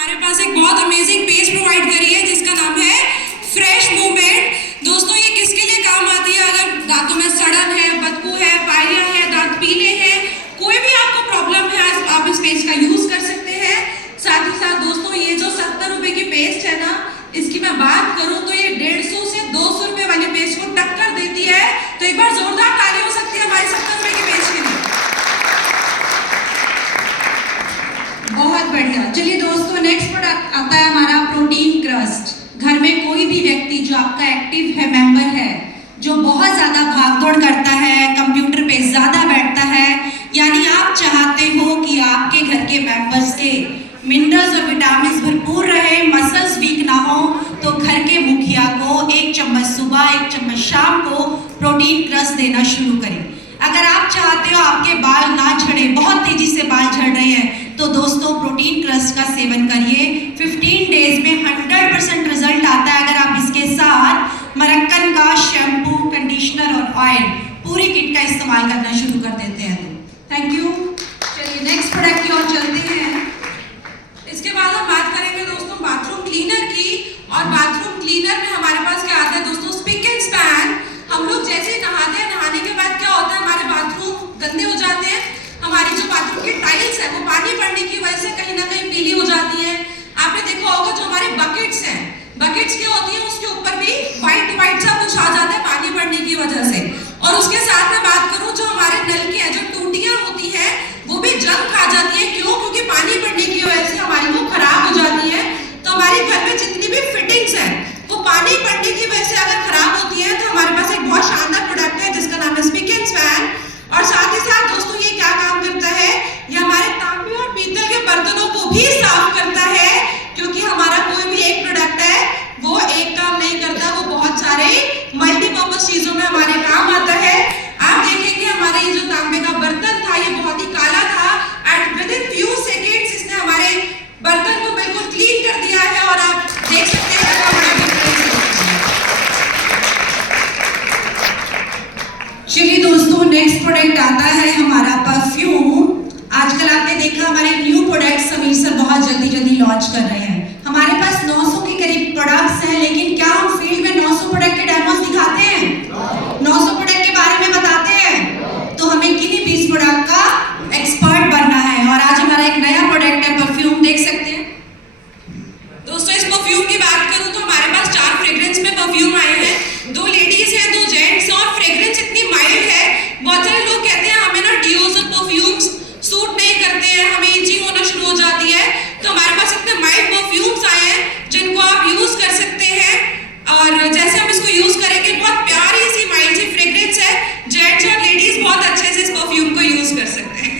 हमारे पास एक बहुत अमेजिंग पेस्ट प्रोवाइड करी है जिसका नाम है फ्रेश मूवमेंट। दोस्तों ये किसके लिए काम आती है? अगर दांतों में सड़न है, बदबू है, पायरिया है, दांत पीले हैं, कोई भी आपको प्रॉब्लम है, आप इस पेस्ट का यूज कर सकते हैं। साथ ही साथ दोस्तों ये जो 70 रुपए की पेस्ट है ना, इसकी मैं बात करूं तो ये 150 से 200 रुपए वाली पेस्ट को टक्कर देती है। तो एक बार जोरदार ताली हो सकती है हमारी 70 रुपए की पेस्ट के लिए। बहुत बढ़िया। चलिए दोस्तों, नेक्स्ट प्रोडक्ट आता है हमारा प्रोटीन क्रस्ट। घर में कोई भी व्यक्ति जो आपका एक्टिव है, मेंबर है, जो बहुत ज्यादा भागदौड़ करता है, कंप्यूटर पे ज्यादा बैठता है, यानी आप चाहते हो कि आपके घर के मेंबर्स के मिनरल्स और विटामिन भरपूर रहे, मसल्स वीक ना हो, तो घर के मुखिया को 1 चम्मच सुबह, 1 चम्मच शाम को प्रोटीन क्रस्ट देना शुरू करें। अगर आप चाहते हो आपके बाल ना झड़े, बहुत तेजी से बाल झड़ रहे हैं, तो दोस्तों प्रोटीन क्रस्ट का सेवन करिए। 15 डेज में 100% रिजल्ट आता है अगर आप इसके साथ मरक्कन का शैम्पू, कंडीशनर और ऑयल पूरी किट का इस्तेमाल करना शुरू कर देते हैं। तो थैंक यू। चलिए नेक्स्ट प्रोडक्ट की ओर चलते हैं। इसके बाद हम बात करेंगे दोस्तों बाथरूम क्लीनर की। और बाथरूम क्लीनर में हमारे पास क्या आता है दोस्तों? Spick and span. हम लोग जैसे ही नहाते हैं, नहाने के बाद क्या होता है, हमारे बाथरूम गंदे हो जाते हैं, हमारी जो बाथरूम की टाइल्स है वो पानी पड़ने की वजह से कहीं ना कहीं पीली हो जाती है। आपने देखा होगा जो हमारे बकेट्स हैं, बकेट्स क्या होती है, उसके ऊपर भी व्हाइट व्हाइट सा कुछ आ जाता है पानी पड़ने की वजह से। और उसके साथ में बात करूं, जो हमारे नल की जो टूटियां होती है वो भी जंग खा जाती है। क्यों? क्योंकि पानी पड़ने की वजह से हमारी वो खराब हो जाती है। तो हमारे घर में जितनी भी फिटिंग्स है वो पानी पड़ने की वजह से अगर खराब होती है, तो हमारे पास एक बहुत शानदार प्रोडक्ट है जिसका नाम है स्पिक एंड स्पैन। और साथ ही साथ दोस्तों ये क्या काम करता है, ये हमारे तांबे और पीतल के बर्तनों को भी साफ करता है। क्योंकि हमारा कोई भी एक प्रोडक्ट है वो एक काम नहीं करता, वो बहुत सारे मल्टीपर्पज चीजों में हमारे काम आता है। आप देखेंगे हमारे ये जो तांबे का बर्तन था, ये बहुत ही काला था, and with in few seconds इसने हमारे बर्तन को बिल्कुल क्लीन कर दिया है। और आप देख सकते हैं चलिए दोस्तों, नेक्स्ट प्रोडक्ट आता है हमारा परफ्यूम। आजकल आपने देखा हमारे न्यू प्रोडक्ट समीर सर बहुत जल्दी लॉन्च कर रहे हैं। हमारे पास 900 के करीब प्रोडक्ट्स हैं, लेकिन क्या हम फील्ड में 900 प्रोडक्ट के डेमोस दिखाते हैं? 900 प्रोडक्ट के बारे में बताते हैं? तो हमें किन्हीं 20 प्रोडक्ट का एक्सपर्ट बनना है। और आज हमारा एक नया प्रोडक्ट है परफ्यूम, देख सकते हैं दोस्तों। इस परफ्यूम की बात करूं तो हमारे पास 4 फ्रेग्रेंस में परफ्यूम आए हैं। 2 लेडीज हैं, 2 जेंट्स। और फ्रेग्रेंस इतनी माइल्ड है, बहुत सारे लोग कहते हैं हमें ना डिओज और परफ्यूम्स सूट नहीं करते हैं, हमें इचिंग होना शुरू हो जाती है। तो हमारे पास इतने माइल्ड परफ्यूम्स आए हैं जिनको आप यूज कर सकते हैं। और जैसे हम इसको यूज करेंगे, बहुत प्यारी सी माइल्ड सी फ्रेग्रेंस है। जेंट्स और लेडीज बहुत अच्छे से इस परफ्यूम को यूज कर सकते हैं।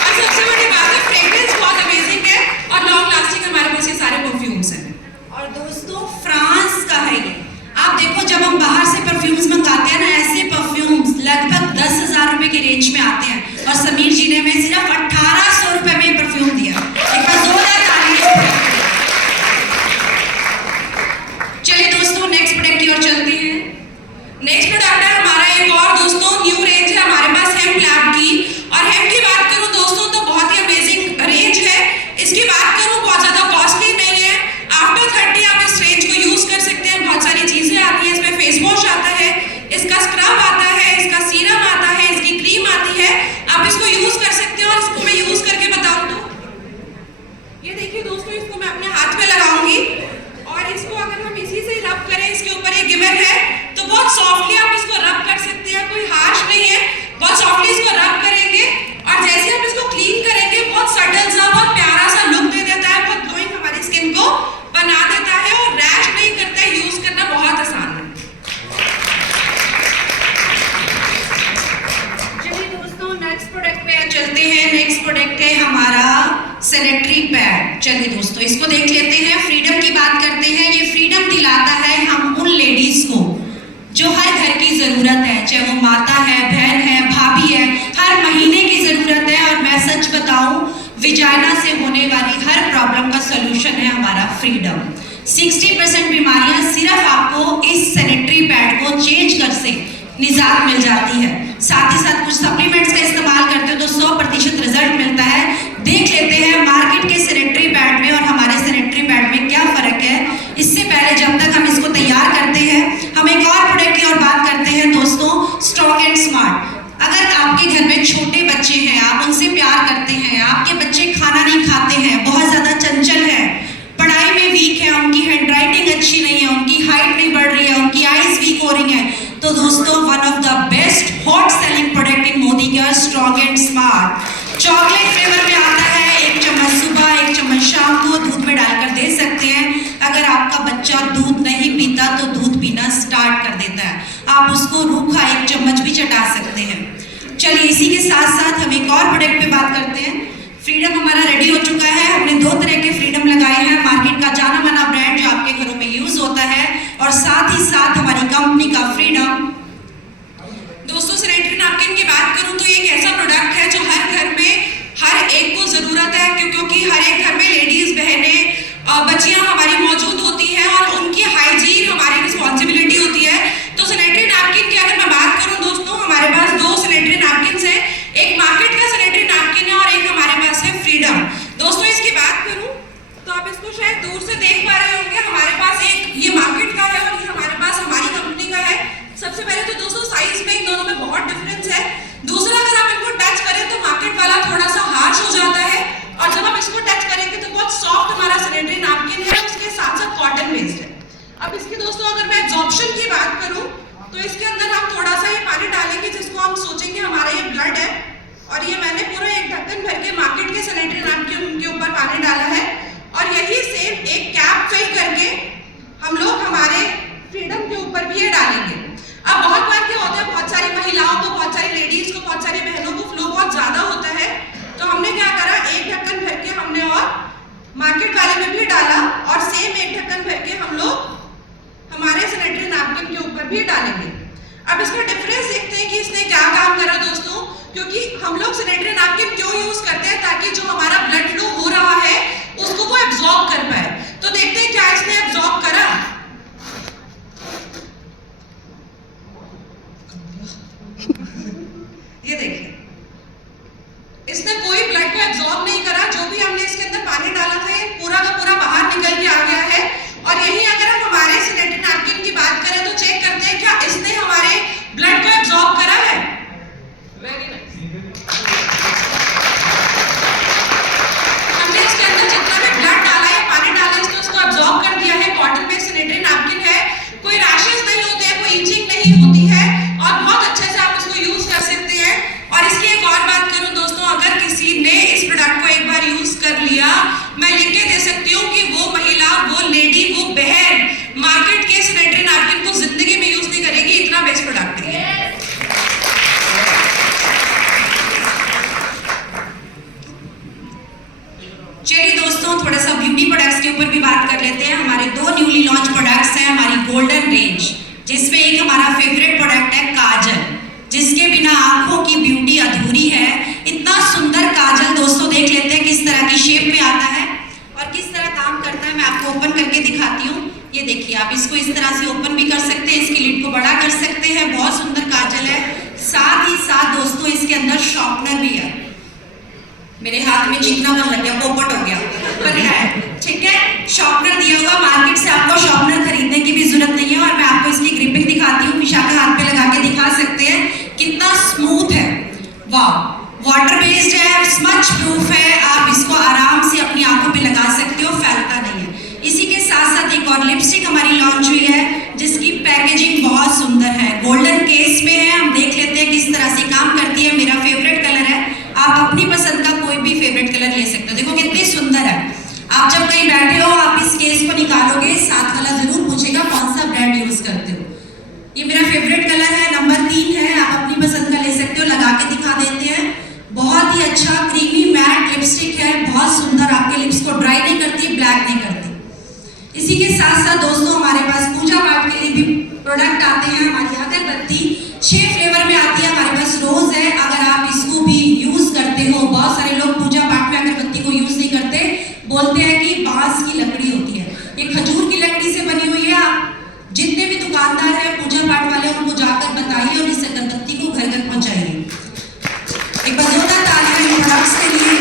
और सबसे बड़ी बात है, फ्रेग्रेंस बहुत अमेजिंग है और लॉन्ग लास्टिंग हमारे पास ये सारे परफ्यूम्स हैं। और दोस्तों फ्रांस का है ये। आप देखो जब हम बाहर से परफ्यूम्स मंगाते हैं ना, ऐसे परफ्यूम्स लगभग 10,000 रुपए के रेंज में आते हैं, और समीर जी ने हमें सिर्फ 1800 रुपए में परफ्यूम दिया। एक बार जोरदार तालियां। चलिए दोस्तों नेक्स्ट प्रोडक्ट की ओर चलते हैं। नेक्स्ट प्रोडक्ट है हमारा एक और दोस्तों न्यू रेंज है हमारे पास हेम्प लैब की। और हेम्प की बात करूं दोस्तों तो बहुत ही अमेजिंग रेंज है। इसकी बात करूं बहुत ज्यादा कॉस्टली नहीं है। आफ्टर 30 आप इस रेंज को यूज कर सकते हैं। बहुत सारी चीजें आती हैं इसमें, फेस वॉश आता है, इसका स्क्रब आता है, इसका सीरम आता है, इसकी क्रीम आती है। आप इसको यूज कर सकते हैं। और इसको मैं यूज करके बताऊं तो ये देखिए दोस्तों, इसको मैं अपने हाथ में लगाऊंगी और इसको अगर हम इसी से रब करें, इसके ऊपर एक गिवन है, तो बहुत सॉफ्टली आप इसको रब कर सकते हैं। कोई हार्श नहीं है, बहुत सॉफ्टली इसको रब करेंगे और जैसे हम इसको क्लीन करेंगे, बहुत सटल सा, बहुत प्यारा सा लुक दे देता है, बहुत ग्लोइंग हमारी स्किन को बना देता है और रैश नहीं करता है। यूज करना बहुत आसान है। चलिए दोस्तों नेक्स्ट प्रोडक्ट पे चलते हैं। नेक्स्ट प्रोडक्ट है हमारा सैनिटरी पैड। चलिए दोस्तों इसको देख लेते हैं। फ्रीडम की बात करते हैं। ये फ्रीडम दिलाता है हम उन लेडीज को जो हर घर की जरूरत है, चाहे वो माता है, बहन है, भाभी है, हर महीने की जरूरत है। और मैं सच बताऊं, विजाइना से होने वाली हर प्रॉब्लम का सोल्यूशन है हमारा फ्रीडम। 60% बीमारियां सिर्फ आपको इस सैनिटरी पैड को चेंज कर से निजात मिल जाती है। साथ ही साथ कुछ सप्लीमेंट्स का इस्तेमाल करते हो तो 100% रिजल्ट मिलता है। देख लेते हैं हमारा चटा सकते हैं। चलिए इसी के साथ साथ हम एक और प्रोडक्ट पे बात करते हैं। फ्रीडम हमारा रेडी हो चुका है। हमने 2 तरह के फ्रीडम लगाए हैं, मार्केट का जाना माना ब्रांड जो आपके घरों में यूज होता है, और साथ ही साथ हमारी कंपनी का फ्रीडम। दोस्तों सैनिटरी नैपकिन की बात करूं तो ये एक ऐसा प्रोडक्ट है जो हर घर में हर एक को जरूरत है, क्योंकि हर एक घर में लेडीज, बहनें, बच्चियां हमारी मौजूद होती हैं और उनकी हाइजीन हमारी रिस्पॉन्सिबिलिटी होती है। तो सैनिटरी नैपकिन की अगर मैं बात करूं दोस्तों, हमारे पास 2 सैनिटरी नैपकिन है, एक मार्केट का सैनिटरी नैपकिन है और एक हमारे पास है फ्रीडम। दोस्तों इसकी बात करूं तो आप इसको शायद दूर से देख पा रहे होंगे। हमारे पास एक ये मार्केट का है और ये हमारे पास हमारी कंपनी का है। सबसे पहले तो दोस्तों साइज में इन दोनों में बहुत डिफरेंस है। दूसरा, अगर आप इनको टच करें तो मार्केट वाला थोड़ा सा हार्श हो जाता है, और जब हम इसको टच करेंगे तो बहुत सॉफ्ट हमारा सैनिटरी नैपकिन है, उसके साथ साथ कॉटन बेस्ड है। अब इसकी दोस्तों अगर मैं एब्जॉर्प्शन की बात करूं तो इसके अंदर हम थोड़ा सा ये पानी डालेंगे जिसको हम सोचेंगे हमारा ये ब्लड है, और ये मैंने पूरा एक ढक्कन भर के मार्केट के सैनिटरी नैपकिन के ऊपर पानी डाला है, और यही सेम एक कैप फिल करके हम लोग हमारे फ्रीडम के ऊपर भी ये डालेंगे। अब बहुत बार क्या होता है, बहुत सारी महिलाओं को, बहुत सारी लेडीज को, बहुत सारी बहनों को फ्लो बहुत ज्यादा होता है, तो हमने क्या करा, एक ढक्कन भर के हमने और मार्केट वाले में भी डाला, और सेम एक ढक्कन भर के हम लोग हमारे सैनिटरी नैपकिन के ऊपर भी डालेंगे। अब इसका डिफरेंस देखते हैं कि इसने क्या काम करा दोस्तों, क्योंकि हम लोग सैनिटरी नैपकिन क्यों यूज करते हैं, ताकि जो हमारा ब्लड फ्लो हो रहा है उसको वो एब्जॉर्ब कर पाए। तो देखते हैं क्या इसने एब्जॉर्ब करा। ये देखिए, इसने कोई ब्लड को एब्जॉर्ब नहीं करा। जो भी हमने इसके अंदर पानी डाला था ये पूरा का पूरा बाहर निकल के आ गया है। और यही अगर हम हमारे सैनिटरी नैपकिन की बात करें तो चेक करते हैं क्या इसने हमारे ब्लड को एब्जॉर्ब करा है। Very nice. हमने इसके अंदर जितना भी ब्लड डाला है, पानी डाला है, इसने उसको एब्जॉर्ब कर दिया है। कॉटन बेस्ड सैनिटरी नैपकिन है, कोई रैशेस नहीं होते हैं, कोई इचिंग नहीं होती है, और बहुत अच्छे से आप इसको यूज कर सकते हैं। और इसकी एक और बात करूं दोस्तों, अगर किसी ने इस प्रोडक्ट को एक बार यूज कर लिया, मैं लिख के दे सकती हूँ कि वो महिला, वो लेडी, वो बहन मार्केट के सैनिटरी नैपकिन को जिंदगी में यूज नहीं करेगी। इतना बेस्ट प्रोडक्ट है। चलिए दोस्तों थोड़ा सा ब्यूटी प्रोडक्ट्स के ऊपर भी बात कर लेते हैं। हमारे 2 न्यूली लॉन्च प्रोडक्ट्स हैं, हमारी गोल्डन रेंज, जिसमें एक हमारा फेवरेट प्रोडक्ट है काजल, जिसके बिना आंखों की ब्यूटी अधूरी है। इतना सुंदर काजल दोस्तों, देख लेते हैं किस तरह की शेप में आता है और किस तरह काम करता है। मैं आपको ओपन करके दिखाती हूँ। ये देखिए, आप इसको इस तरह से ओपन भी कर सकते हैं, इसकी लिड को बड़ा कर सकते हैं। बहुत सुंदर काजल है। साथ ही साथ दोस्तों इसके अंदर शॉर्पनर भी है। मेरे हाथ में चिकना बन लग गया, पोपट हो गया, पर है ठीक है। शॉर्पनर दिया हुआ, मार्केट से आपको शॉर्पनर खरीदने की भी जरूरत नहीं है। और मैं आपको इसकी ग्रिपिंग दिखाती हूँ, विशाखा हाथ पे लगा के दिखा सकते हैं कितना स्मूथ है। वाह, वाटर बेस्ड है, स्मच प्रूफ है। आप इसको आराम से अपनी आंखों पे लगा सकते हो, फैलता नहीं है। इसी के साथ साथ एक और लिपस्टिक हमारी लॉन्च हुई है, जिसकी पैकेजिंग बहुत सुंदर है, गोल्डन केस में है। हम देख लेते हैं किस तरह से काम करती है। मेरा फेवरेट कलर है, आप अपनी पसंद का कोई भी फेवरेट कलर ले सकते हो। देखो कितनी सुंदर है। आप जब कहीं बैठे हो, आप इस केस को निकालोगे, साथ वाला जरूर पूछेगा कौन सा ब्रांड यूज करते हो। ये मेरा फेवरेट कलर है, नंबर 3 है। आप अपनी पसंद का ले सकते हो। लगा के दिखा देते हैं। बहुत ही अच्छा क्रीमी मैट लिपस्टिक है, बहुत सुंदर, आपके लिप्स को ड्राई नहीं करती, ब्लैक नहीं करती। इसी के साथ साथ दोस्तों हमारे पास पूजा पाठ के लिए भी प्रोडक्ट आते हैं। हमारी अगरबत्ती 6 फ्लेवर में आती है। हमारे पास रोज है, अगर आप इसको भी यूज करते हो। बहुत सारे लोग पूजा पाठ में अगरबत्ती को यूज नहीं करते, बोलते हैं कि बांस की लकड़ी होती है। ये खजूर की लकड़ी से बनी हुई है। आप जितने भी दुकानदार हैं, पूजा पाठ वाले, उनको जाकर बताइए और इस अगरबत्ती को घर घर पहुंचाइए। एक बार जोरदार तालियां प्रोडक्ट्स के लिए।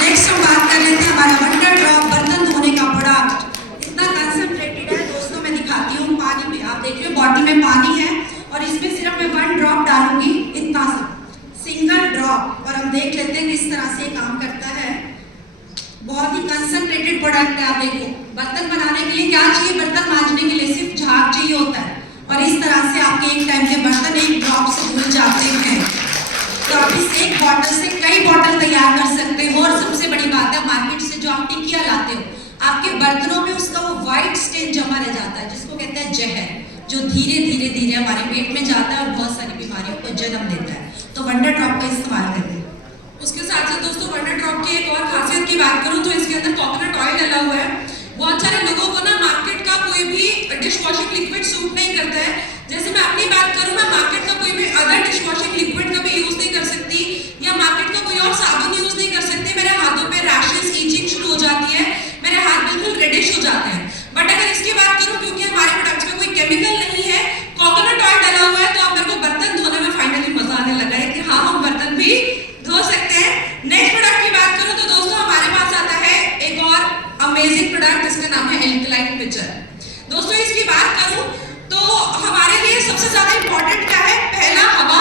नेक्स्ट हम बात कर लेते हैं हमारा वंडर ड्रॉप बर्तन धोने का प्रोडक्ट। इतना कंसंट्रेटेड है दोस्तों, मैं दिखाती हूँ। पानी में आप देख रहे हो, बॉटल में पानी है और इसमें सिर्फ मैं 1 ड्रॉप डालूंगी, इतना सा सिंगल ड्रॉप, और हम देख लेते हैं किस तरह से काम करता है। बहुत ही कंसंट्रेटेड प्रोडक्ट है। आप देखो, बर्तन बनाने के लिए क्या चाहिए, बर्तन मांजने के लिए सिर्फ झाग चाहिए होता है, और इस तरह से आपके एक टाइम के बर्तन 1 ड्रॉप से धुल जाते हैं। तो आप इस एक बॉटल से कई बॉटल तैयार कर सकते हो। और सबसे बड़ी बात है, मार्केट से जो आप टिकिया लाते हो, आपके बर्तनों में उसका वो व्हाइट स्टेन जमा रह जाता है, जिसको कहते हैं जहर। जो धीरे धीरे धीरे हमारे पेट में जाता है और बहुत सारी बीमारियों को जन्म देता है। तो वंडर ड्रॉप का इस्तेमाल करें। उसके साथ साथ दोस्तों वंडर ड्रॉप की एक और खासियत की बात करूं तो इसके अंदर कोकोनट ऑयल डला हुआ है। बहुत सारे लोगों को ना मार्केट का कोई भी डिश वॉशिंग लिक्विड सूट नहीं करता है। जैसे मैं अपनी बात करूं, मैं मार्केट का कोई भी अदर डिश वॉशिंग लिक्विड का भी यूज नहीं कर सकती या मार्केट का कोई और साबुन यूज नहीं कर सकती। मेरे हाथों पे रैशेस, ईचिंग शुरू हो जाती है, मेरे हाथ बिल्कुल रेडिश हो जाते हैं। बट अगर इसकी बात करूं, क्योंकि हमारे प्रोडक्ट्स में कोई केमिकल नहीं है, कोकोनट ऑयल डला हुआ है, तो अब मेरे को बर्तन धोने में फाइनली मजा आने लगा है कि हाँ, हम बर्तन भी धो सकते हैं। नेक्स्ट प्रोडक्ट की बात करूं तो दोस्तों हमारे पास आता है एक और अमेजिंग प्रोडक्ट जिसका नाम है एल्कलाइन पिचर। दोस्तों इसकी बात करूं तो हमारे लिए सबसे ज्यादा इंपॉर्टेंट क्या है? पहला हवा,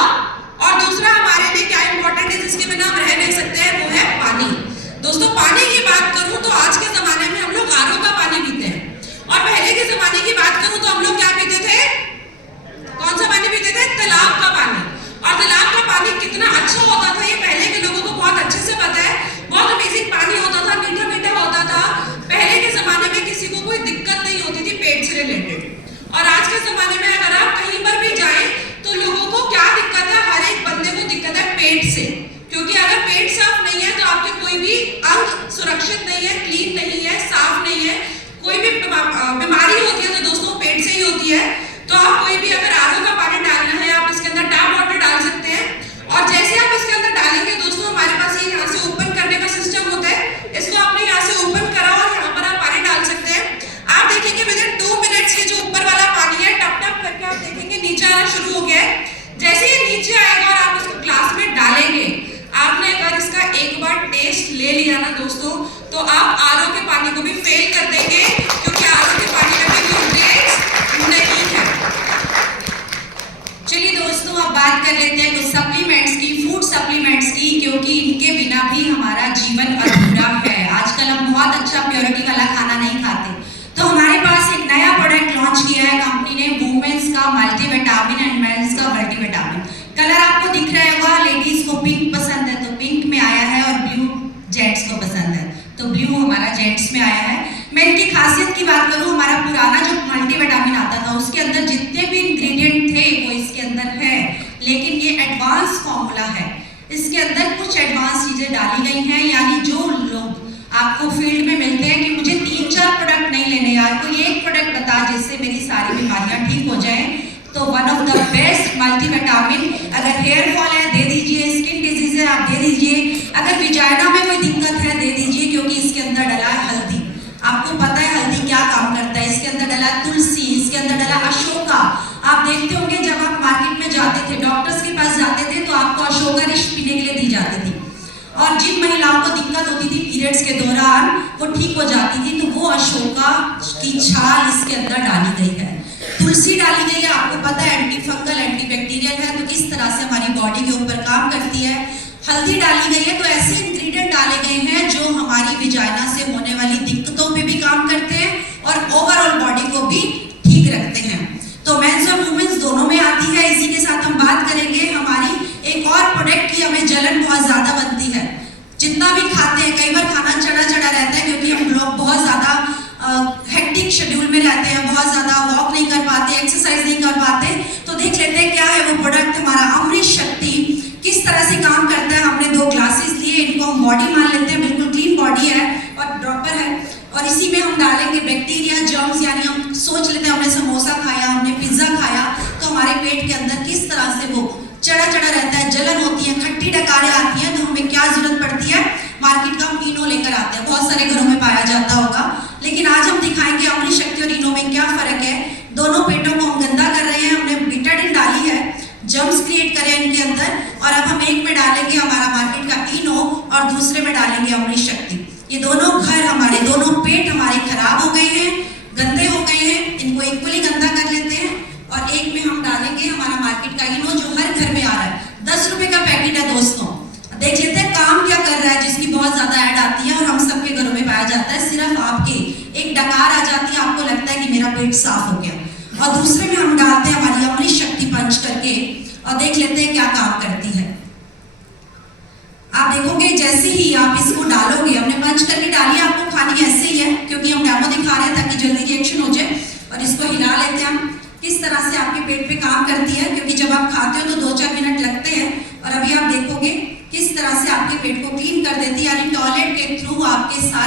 और दूसरा हमारे लिए क्या इंपॉर्टेंट है जिसके बिना हम रह नहीं सकते हैं, वो है पानी। दोस्तों पानी की बात करूं तो आज के जमाने में हम लोग आरओ का पानी पीते हैं, और पहले के जमाने की बात करूं तो हम लोग क्या पीते थे? कौन सा पानी पीते थे? तालाब का पानी। और तालाब का पानी कितना अच्छा होता था ये पहले के लोगों को बहुत अच्छे से पता है। बहुत अमेजिंग पानी होता था, मीठा मीठा होता था। पहले के जमाने में किसी को कोई दिक्कत नहीं होती थी पेट से रिलेटेड। और आज के जमाने में अगर आप कहीं पर भी जाएं तो लोगों को क्या दिक्कत है? हर एक बंदे को दिक्कत है पेट से, क्योंकि अगर पेट साफ नहीं है तो आपके कोई भी अंग सुरक्षित नहीं है, क्लीन नहीं है, साफ नहीं है। कोई भी बीमारी होती है तो दोस्तों पेट से ही होती है। तो आप कोई भी अगर आरओ का पानी डालना है, आप इसके अंदर टैप वाटर डाल सकते हैं, और जैसे आप इसके अंदर डालेंगे दोस्तों, हमारे पास ये यहाँ से ओपन करने का सिस्टम होता है। इसको आपने यहाँ से ओपन करा और यहाँ पर आप पानी डाल सकते हैं। आप देखेंगे विदिन 2 मिनट्स ये जो ऊपर वाला पानी है टप टप करके आप देखेंगे नीचे आना शुरू हो गया है। जैसे ये नीचे आएगा और आप इसको ग्लास में डालेंगे, आपने अगर इसका एक बार टेस्ट ले लिया ना दोस्तों, तो आप आरओ के पानी को भी फेल कर देंगे, क्योंकि आरओ के पानी में भी कोई टेस्ट नहीं है। चलिए दोस्तों अब बात कर लेते हैं कुछ सप्लीमेंट्स की, फूड सप्लीमेंट्स की, क्योंकि इनके बिना भी हमारा जीवन अधूरा है। आजकल हम बहुत अच्छा प्योरिटी वाला खाना नहीं खाते, तो हमारे पास एक नया प्रोडक्ट लॉन्च किया है कंपनी ने, वुमेन्स का मल्टीविटामिन एंड मेंस का मल्टीविटामिन। कलर आपको दिख रहा होगा, लेडीज को पिंक पसंद है तो पिंक में आया है, और ब्लू जेंट्स को पसंद है तो ब्लू हमारा जेंट्स में आया है। मैं इनकी खासियत की बात करूं, हमारा पुराना जो मल्टीविटामिन आता था उसके अंदर जितने भी इंग्रेडिएंट थे वो इसके अंदर है, लेकिन ये एडवांस फॉर्मूला है। इसके अंदर कुछ एडवांस चीजें डाली गई हैं, यानी जो लोग आपको फील्ड में मिलते हैं कि मुझे 3-4 प्रोडक्ट नहीं लेने यार, कोई एक प्रोडक्ट बता जिससे मेरी सारी बीमारियां ठीक हो जाएं, तो one of the best multivitamin. अगर हेयर फॉल है दे दीजिए, स्किन डिजीज है आप दे दीजिए, अगर विजाइना में कोई दिक्कत है दे दीजिए, क्योंकि इसके अंदर डला है हल्दी। आपको पता है हल्दी क्या काम करता है? इसके अंदर डला तुलसी, इसके अंदर डला अशोका। आप देखते होंगे जब आप मार्केट में जाते थे, डॉक्टर्स के पास जाते थे, तो आपको अशोका रिश पीने के लिए दी जाती थी, और जिन महिलाओं को दिक्कत होती थी पीरियड्स के दौरान वो ठीक हो जाती थी, तो वो अशोका की छाल इसके अंदर डाली गई है। तुलसी डाली गई है, आपको पता है एंटी फंगल एंटी बैक्टीरियल है, तो किस तरह से हमारी बॉडी के ऊपर काम करती है। हल्दी डाली गई है, तो ऐसे इंग्रेडिएंट डाले गए हैं जो हमारी विजाइना से होने वाली दिक्कतों पे भी काम करते हैं और ओवरऑल बॉडी को भी ठीक रखते हैं। तो मेंस और वुमेन्स दोनों में आती है। इसी के साथ हम बात करेंगे हमारी एक और प्रोडक्ट की। हमें जलन बहुत ज्यादा बनती है, जितना भी खाते हैं, कई बार खाना चढ़ा चढ़ा रहता है, क्योंकि हम लोग बहुत ज्यादा हेक्टिक शेड्यूल में रहते हैं, बहुत ज्यादा वॉक नहीं कर पाते, एक्सरसाइज नहीं कर पाते। तो देख लेते हैं क्या है वो प्रोडक्ट हमारा अमृत शक्ति, किस तरह से काम करता है। हमने 2 ग्लासेस लिए, इनको हम बॉडी मान लेते हैं, बिल्कुल क्लीन बॉडी है और ड्रॉपर है, और इसी में हम डालेंगे बैक्टीरिया जर्म्स। यानी हम सोच लेते हैं हमने समोसा खाया, हमने पिज्जा खाया, तो हमारे पेट के अंदर किस तरह से वो चढ़ा चढ़ा रहता है, जलन होती है, खट्टी डकारें आती हैं, तो हमें क्या जरूरत पड़ती है? मार्केट का हम इनो लेकर आते हैं, बहुत सारे घरों में पाया जाता होगा, लेकिन आज हम दिखाएंगे अमृत शक्ति और इनो में क्या फर्क है। दोनों पेटों को हम गंदा कर रहे हैं, हमने बीटाडिन डाली है, जर्म्स क्रिएट करे इनके अंदर, और अब हम एक में डालेंगे हमारा मार्केट का इनो और दूसरे में डालेंगे अमृत शक्ति। ये दोनों घर हमारे, दोनों पेट हमारे खराब हो गए हैं, गंदे हो गए हैं, इनको इक्वली गंदा कर लेते हैं, और एक में हम डालेंगे हमारा मार्केट का इनो जो हर घर में आ रहा है। 10 रुपए का पैकेट है दोस्तों, देख लेते हैं काम क्या कर रहा है, जिसकी बहुत ज्यादा ऐड आती है और हम सबके घरों में पाया जाता है। सिर्फ आपके एक डकार आ जाती है, आपको लगता है कि मेरा पेट साफ हो गया, और दूसरे में हम डालते हैं हमारी अमृत शक्ति पंच करके, और देख लेते हैं क्या काम करती है। आप देखोगे जैसे ही आप इसको डालोगे, हमने पंच करके डाली, आपको खानी ऐसे ही है, क्योंकि हम डेमो दिखा रहे हैं ताकि जल्दी रिएक्शन हो जाए, और इसको हिला लेते हैं हम। किस तरह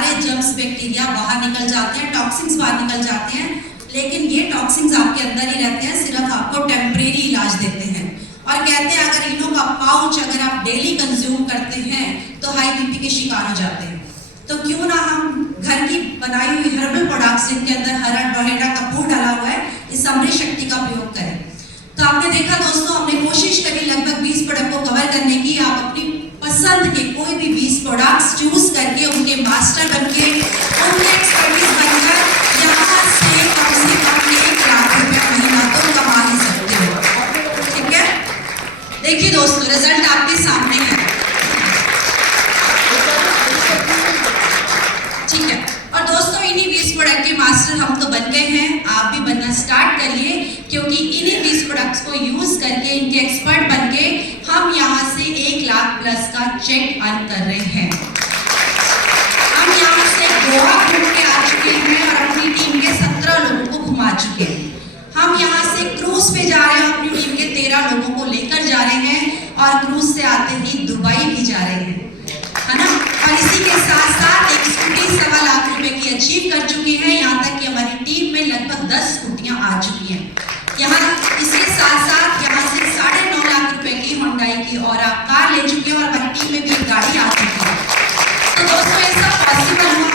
सारे जर्म्स बैक्टीरिया बाहर निकल जाते हैं, टॉक्सिन्स बाहर निकल जाते हैं, लेकिन ये टॉक्सिन्स आपके अंदर ही रहते हैं, सिर्फ आपको टेम्परेरी इलाज देते हैं। और कहते हैं अगर इनो का पाउच अगर आप डेली कंज्यूम करते हैं तो हाई बीपी के शिकार हो जाते हैं। तो क्यों ना हम घर की बनाई हुई हर्बल प्रोडक्ट्स जिनके अंदर हरा डोहेडा कपूर डाला हुआ है, इस अमृत शक्ति का प्रयोग करें। तो आपने देखा दोस्तों, हमने कोशिश करी लगभग 20 प्रोडक्ट को कवर करने की। आप अपनी पसंद के कोई भी 20 प्रोडक्ट्स चूज करके उनके मास्टर बनके उनके एक्सपर्टीज बनकर यहाँ से कम 1 लाख रुपए महीना तो कमा ही सकते हो। ठीक है, देखिए दोस्तों, रिजल्ट आपके सामने है। ठीक है, और दोस्तों इन्हीं 20 प्रोडक्ट के मास्टर हम तो बन गए हैं, आप भी बनना स्टार्ट करिए, क्योंकि इन्हीं 20 प्रोडक्ट्स को यूज करके इनके एक्सपर्ट बनके हम यहाँ से 1 लाख प्लस का चेक अर्न कर रहे हैं। हम यहाँ से गोवा घूम के आ चुके हैं और अपनी टीम के 17 लोगों को घुमा चुके हैं। हम यहाँ से क्रूज पे जा रहे हैं, अपनी टीम के 13 लोगों को लेकर जा रहे हैं और क्रूज से आते ही दुबई भी जा रहे हैं, है ना। और इसी के साथ साथ एक स्कूटी 1.25 लाख रुपए की अचीव कर चुके हैं। यहाँ तक कि हमारी टीम में लगभग 10 स्कूटियां आ चुकी हैं। यहाँ इसके साथ साथ यहाँ से 9.5 लाख रुपए की हुंडई की और आप कार ले चुके हैं और हमारी टीम में भी एक गाड़ी आ चुकी है। तो दोस्तों ये सब पॉसिबल हुआ